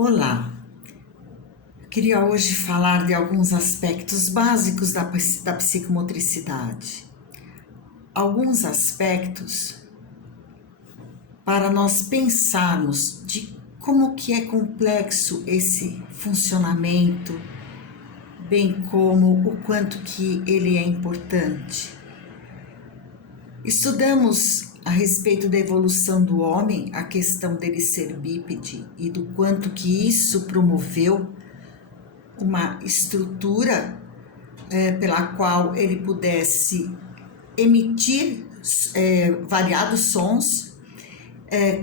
Olá, queria hoje falar de alguns aspectos básicos da psicomotricidade. Alguns aspectos para nós pensarmos de como que é complexo esse funcionamento, bem como o quanto que ele é importante. Estudamos a respeito da evolução do homem, a questão dele ser bípede e do quanto que isso promoveu uma estrutura pela qual ele pudesse emitir variados sons,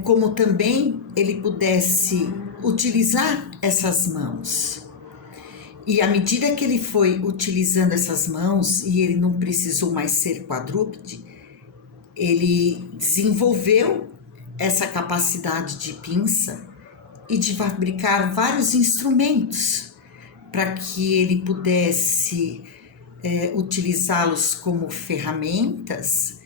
como também ele pudesse utilizar essas mãos. E à medida que ele foi utilizando essas mãos e ele não precisou mais ser quadrúpede, ele desenvolveu essa capacidade de pinça e de fabricar vários instrumentos para que ele pudesse utilizá-los como ferramentas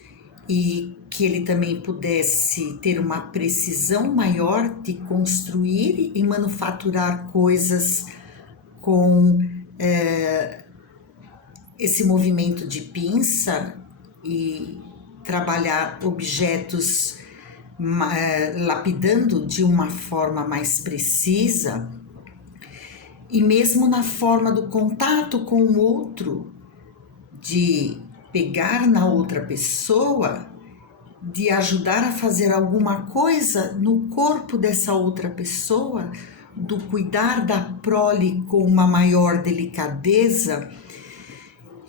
e que ele também pudesse ter uma precisão maior de construir e manufaturar coisas com esse movimento de pinça e trabalhar objetos lapidando de uma forma mais precisa. E mesmo na forma do contato com o outro, de pegar na outra pessoa, de ajudar a fazer alguma coisa no corpo dessa outra pessoa, do cuidar da prole com uma maior delicadeza.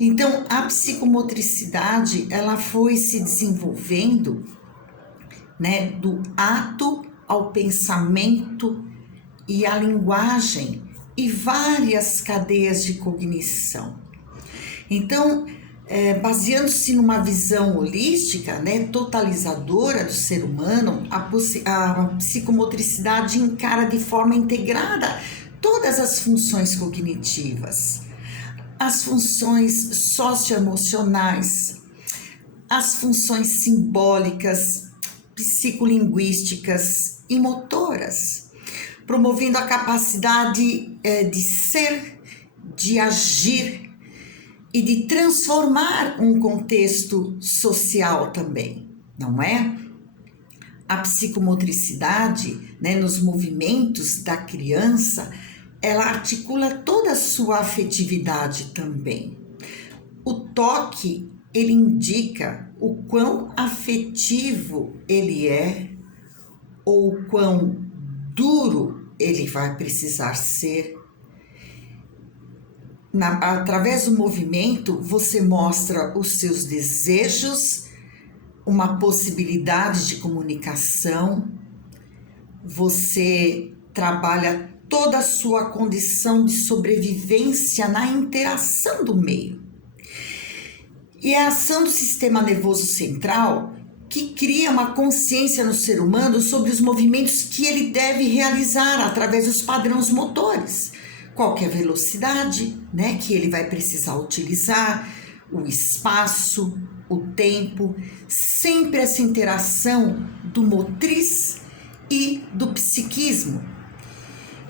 Então, a psicomotricidade, ela foi se desenvolvendo, do ato ao pensamento e à linguagem, e várias cadeias de cognição. Então, baseando-se numa visão holística, totalizadora do ser humano, a psicomotricidade encara de forma integrada todas as funções cognitivas, as funções socioemocionais, as funções simbólicas, psicolinguísticas e motoras, promovendo a capacidade de ser, de agir e de transformar um contexto social também, não é? A psicomotricidade, nos movimentos da criança, ela articula toda a sua afetividade também. O toque, ele indica o quão afetivo ele é ou o quão duro ele vai precisar ser. Através do movimento, você mostra os seus desejos, uma possibilidade de comunicação, você trabalha toda a sua condição de sobrevivência na interação do meio. E é a ação do sistema nervoso central que cria uma consciência no ser humano sobre os movimentos que ele deve realizar através dos padrões motores. Qual que é a velocidade, que ele vai precisar utilizar, o espaço, o tempo, sempre essa interação do motriz e do psiquismo.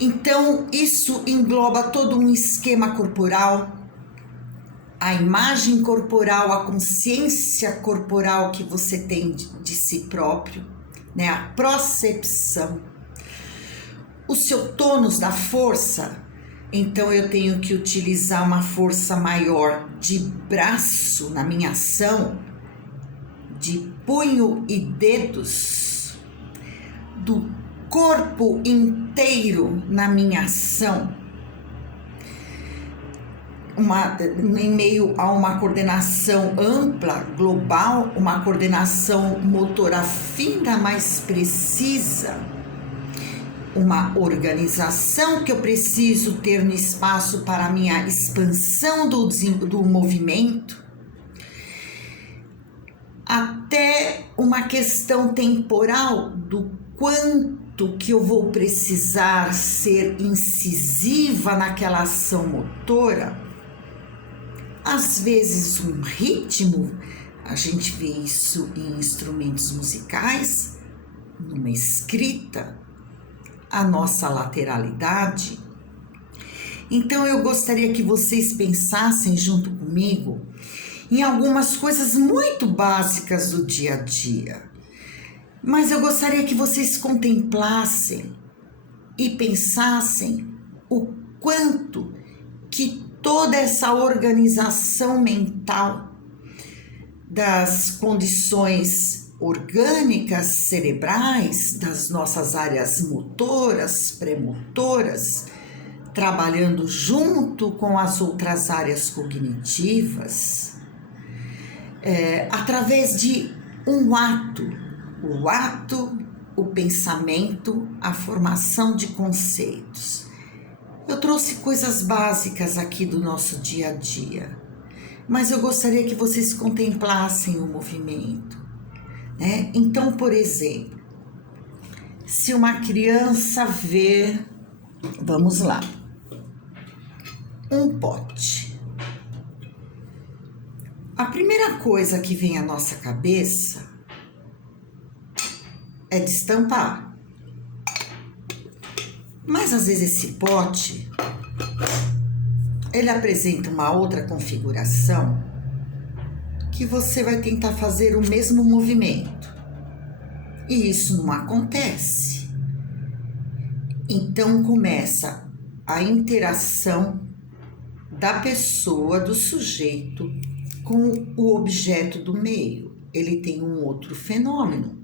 Então, isso engloba todo um esquema corporal, a imagem corporal, a consciência corporal que você tem de si próprio, a procepção, o seu tônus da força. Então, eu tenho que utilizar uma força maior de braço na minha ação, de punho e dedos, do corpo inteiro na minha ação, em meio a uma coordenação ampla, global, uma coordenação motora fina, mais precisa, uma organização que eu preciso ter no espaço para a minha expansão do movimento, até uma questão temporal do quanto que eu vou precisar ser incisiva naquela ação motora. Às vezes um ritmo, a gente vê isso em instrumentos musicais, numa escrita, a nossa lateralidade. Então eu gostaria que vocês pensassem junto comigo em algumas coisas muito básicas do dia a dia. Mas eu gostaria que vocês contemplassem e pensassem o quanto que toda essa organização mental das condições orgânicas cerebrais, das nossas áreas motoras, premotoras, trabalhando junto com as outras áreas cognitivas, através de um ato, o pensamento, a formação de conceitos. Eu trouxe coisas básicas aqui do nosso dia a dia, mas eu gostaria que vocês contemplassem o movimento, né? Então, por exemplo, se uma criança vê, vamos lá, um pote. A primeira coisa que vem à nossa cabeça é destampar. Mas às vezes esse pote, ele apresenta uma outra configuração que você vai tentar fazer o mesmo movimento. E isso não acontece. Então começa a interação da pessoa, do sujeito, com o objeto do meio. Ele tem um outro fenômeno.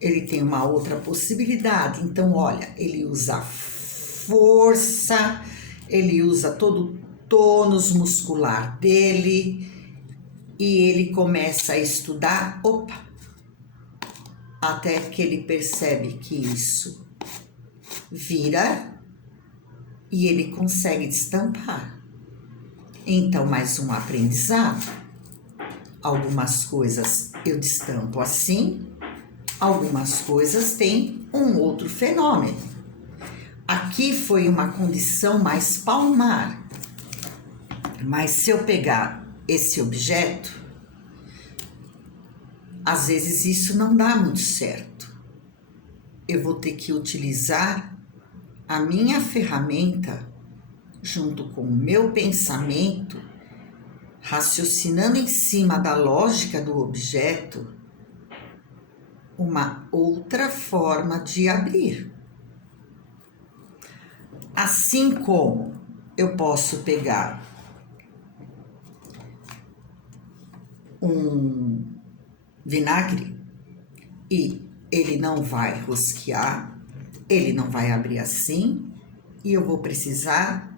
Ele tem uma outra possibilidade. Então, olha, ele usa força, ele usa todo o tônus muscular dele e ele começa a estudar, até que ele percebe que isso vira e ele consegue destampar. Então, mais um aprendizado. Algumas coisas eu destampo assim, algumas coisas têm um outro fenômeno. Aqui foi uma condição mais palmar. Mas se eu pegar esse objeto, às vezes isso não dá muito certo. Eu vou ter que utilizar a minha ferramenta junto com o meu pensamento, raciocinando em cima da lógica do objeto, uma outra forma de abrir. Assim como eu posso pegar um vinagre e ele não vai rosquear, ele não vai abrir assim, e eu vou precisar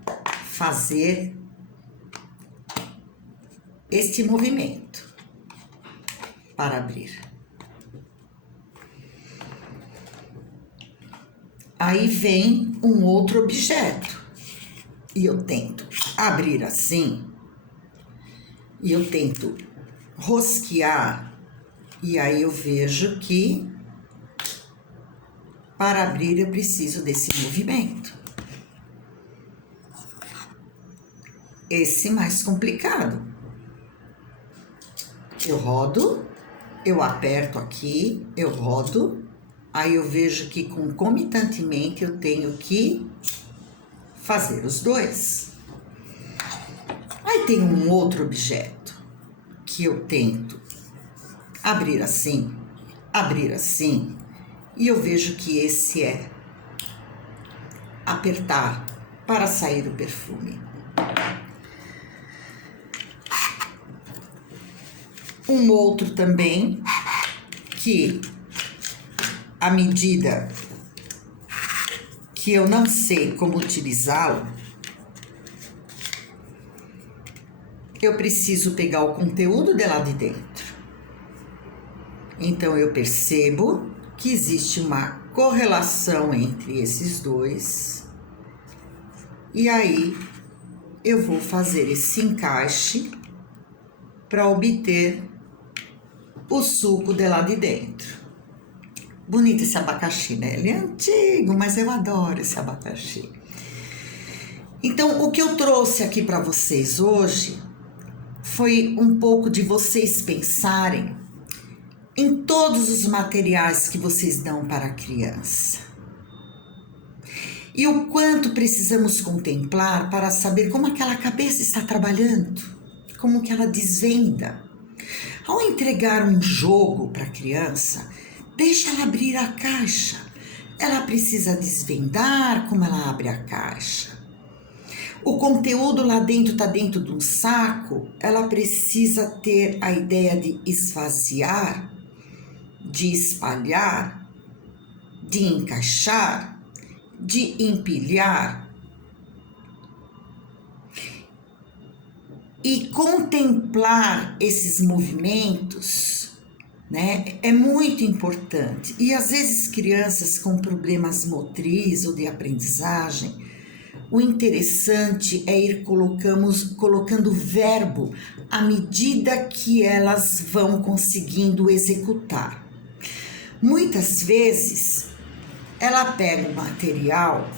fazer este movimento para abrir. Aí vem um outro objeto e eu tento abrir assim, e eu tento rosquear, e aí eu vejo que para abrir eu preciso desse movimento. Esse mais complicado. Eu rodo, eu aperto aqui, eu rodo, aí eu vejo que concomitantemente eu tenho que fazer os dois. Aí tem um outro objeto que eu tento abrir assim, e eu vejo que esse é apertar para sair o perfume. Um outro também, que à medida que eu não sei como utilizá-lo, eu preciso pegar o conteúdo de lá de dentro. Então eu percebo que existe uma correlação entre esses dois, e aí eu vou fazer esse encaixe para obter o suco de lá de dentro. Bonito esse abacaxi, né? Ele é antigo, mas eu adoro esse abacaxi. Então, o que eu trouxe aqui para vocês hoje foi um pouco de vocês pensarem em todos os materiais que vocês dão para a criança. E o quanto precisamos contemplar para saber como aquela cabeça está trabalhando, como que ela desvenda. Ao entregar um jogo para a criança, deixa ela abrir a caixa. Ela precisa desvendar como ela abre a caixa. O conteúdo lá dentro está dentro de um saco, ela precisa ter a ideia de esvaziar, de espalhar, de encaixar, de empilhar. E contemplar esses movimentos, né, é muito importante. E às vezes crianças com problemas motriz ou de aprendizagem, o interessante é ir colocando verbo à medida que elas vão conseguindo executar. Muitas vezes ela pega o material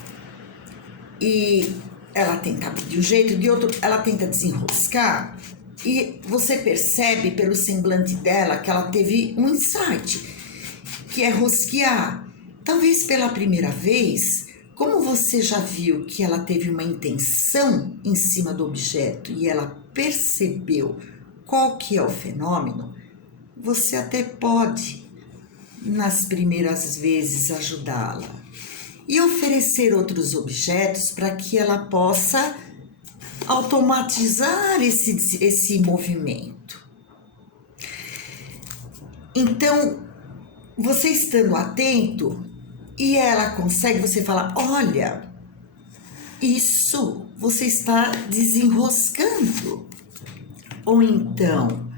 e ela tenta abrir de um jeito, de outro ela tenta desenroscar, e você percebe pelo semblante dela que ela teve um insight, que é rosquear. Talvez pela primeira vez, como você já viu que ela teve uma intenção em cima do objeto e ela percebeu qual que é o fenômeno, você até pode, nas primeiras vezes, ajudá-la e oferecer outros objetos para que ela possa automatizar esse movimento. Então, você estando atento e ela consegue, você fala, olha, isso você está desenroscando. Ou então,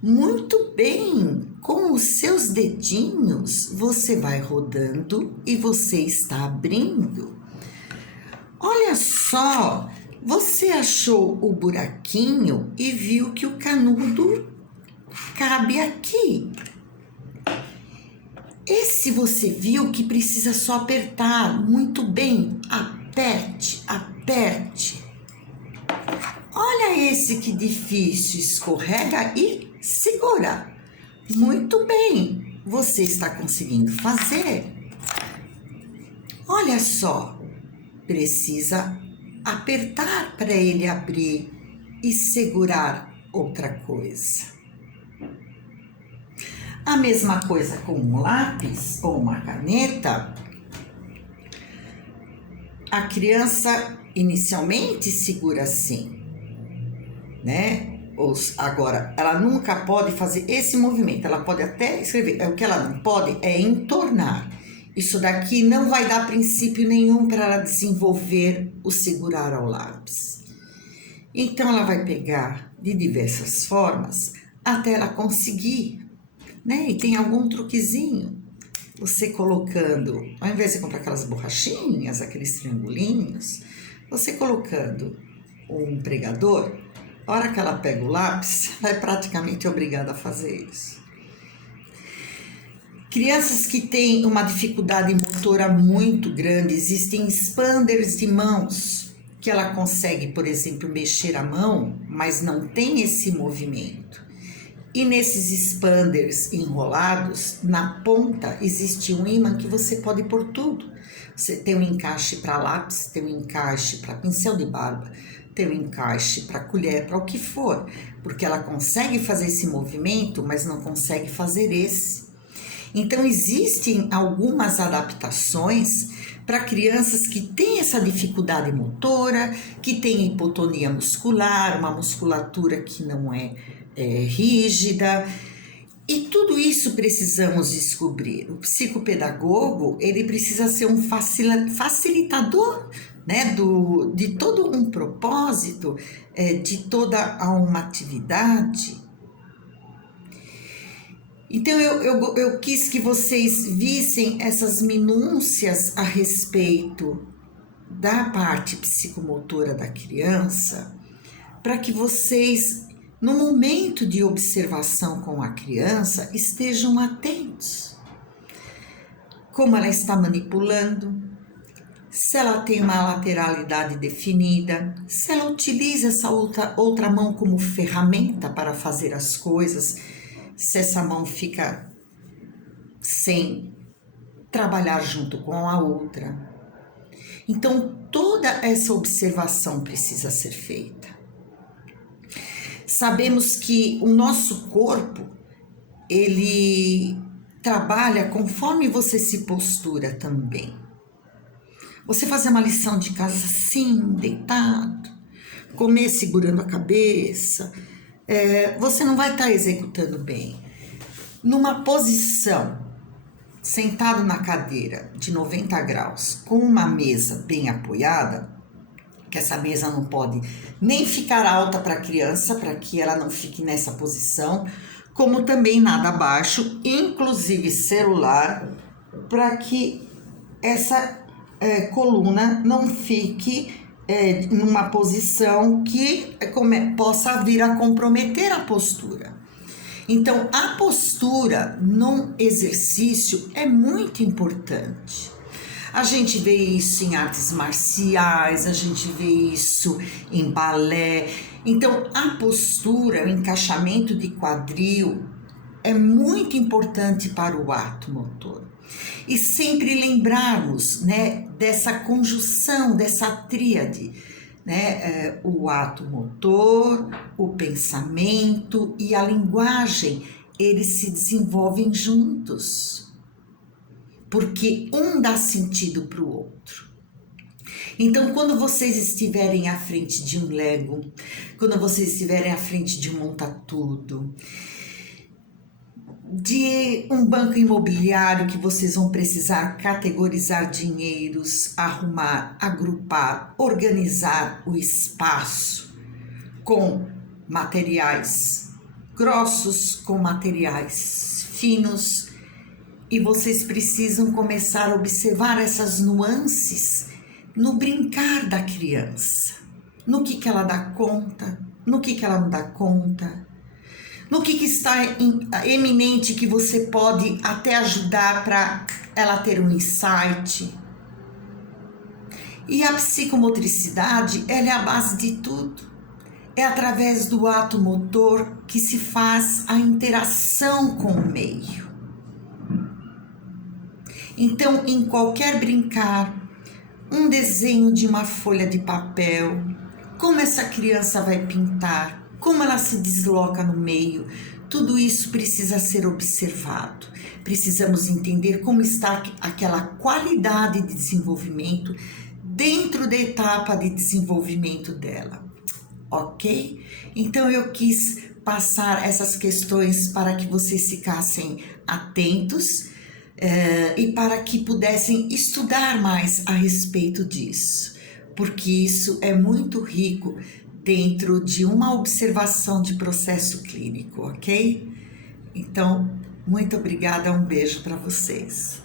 muito bem, com os seus dedinhos você vai rodando e você está abrindo. Olha só, você achou o buraquinho e viu que o canudo cabe aqui. Esse você viu que precisa só apertar muito bem. Aperte, aperte. Olha esse que difícil, escorrega e segura. Muito bem, você está conseguindo fazer. Olha só, precisa apertar para ele abrir e segurar outra coisa. A mesma coisa com um lápis ou uma caneta. A criança inicialmente segura assim, né? Agora, ela nunca pode fazer esse movimento, ela pode até escrever. O que ela não pode é entornar. Isso daqui não vai dar princípio nenhum para ela desenvolver o segurar ao lápis. Então, ela vai pegar de diversas formas até ela conseguir, né? E tem algum truquezinho. Você colocando, ao invés de comprar aquelas borrachinhas, aqueles triangulinhos, você colocando um pregador, a hora que ela pega o lápis, ela é praticamente obrigada a fazer isso. Crianças que têm uma dificuldade motora muito grande, existem expanders de mãos, que ela consegue, por exemplo, mexer a mão, mas não tem esse movimento. E nesses expanders enrolados, na ponta existe um ímã que você pode pôr tudo. Você tem um encaixe para lápis, tem um encaixe para pincel de barba, tem um encaixe para colher, para o que for. Porque ela consegue fazer esse movimento, mas não consegue fazer esse. Então, existem algumas adaptações para crianças que têm essa dificuldade motora, que têm hipotonia muscular, uma musculatura que não é rígida. E tudo isso precisamos descobrir. O psicopedagogo, ele precisa ser um facilitador, né, de todo um propósito, de toda uma atividade. Então, eu quis que vocês vissem essas minúcias a respeito da parte psicomotora da criança, para que vocês, no momento de observação com a criança, estejam atentos. Como ela está manipulando, se ela tem uma lateralidade definida, se ela utiliza essa outra mão como ferramenta para fazer as coisas, se essa mão fica sem trabalhar junto com a outra. Então, toda essa observação precisa ser feita. Sabemos que o nosso corpo, ele trabalha conforme você se postura também. Você fazer uma lição de casa assim, deitado, comer segurando a cabeça, você não vai estar executando bem. Numa posição, sentado na cadeira de 90 graus, com uma mesa bem apoiada, que essa mesa não pode nem ficar alta para a criança, para que ela não fique nessa posição, como também nada abaixo, inclusive celular, para que essa coluna não fique numa posição que possa vir a comprometer a postura. Então, a postura num exercício é muito importante. A gente vê isso em artes marciais, a gente vê isso em balé. Então, a postura, o encaixamento de quadril é muito importante para o ato motor. E sempre lembrarmos, né, dessa conjunção, dessa tríade, né, o ato motor, o pensamento e a linguagem, eles se desenvolvem juntos, porque um dá sentido para o outro. Então, quando vocês estiverem à frente de um Lego, quando vocês estiverem à frente de um monta-tudo, de um banco imobiliário que vocês vão precisar categorizar dinheiros, arrumar, agrupar, organizar o espaço com materiais grossos, com materiais finos, e vocês precisam começar a observar essas nuances no brincar da criança, no que ela dá conta, no que ela não dá conta, no que está eminente que você pode até ajudar para ela ter um insight. E a psicomotricidade, ela é a base de tudo. É através do ato motor que se faz a interação com o meio. Então, em qualquer brincar, um desenho de uma folha de papel, como essa criança vai pintar, como ela se desloca no meio, tudo isso precisa ser observado. Precisamos entender como está aquela qualidade de desenvolvimento dentro da etapa de desenvolvimento dela, ok? Então eu quis passar essas questões para que vocês ficassem atentos e para que pudessem estudar mais a respeito disso, porque isso é muito rico dentro de uma observação de processo clínico, ok? Então, muito obrigada, um beijo para vocês.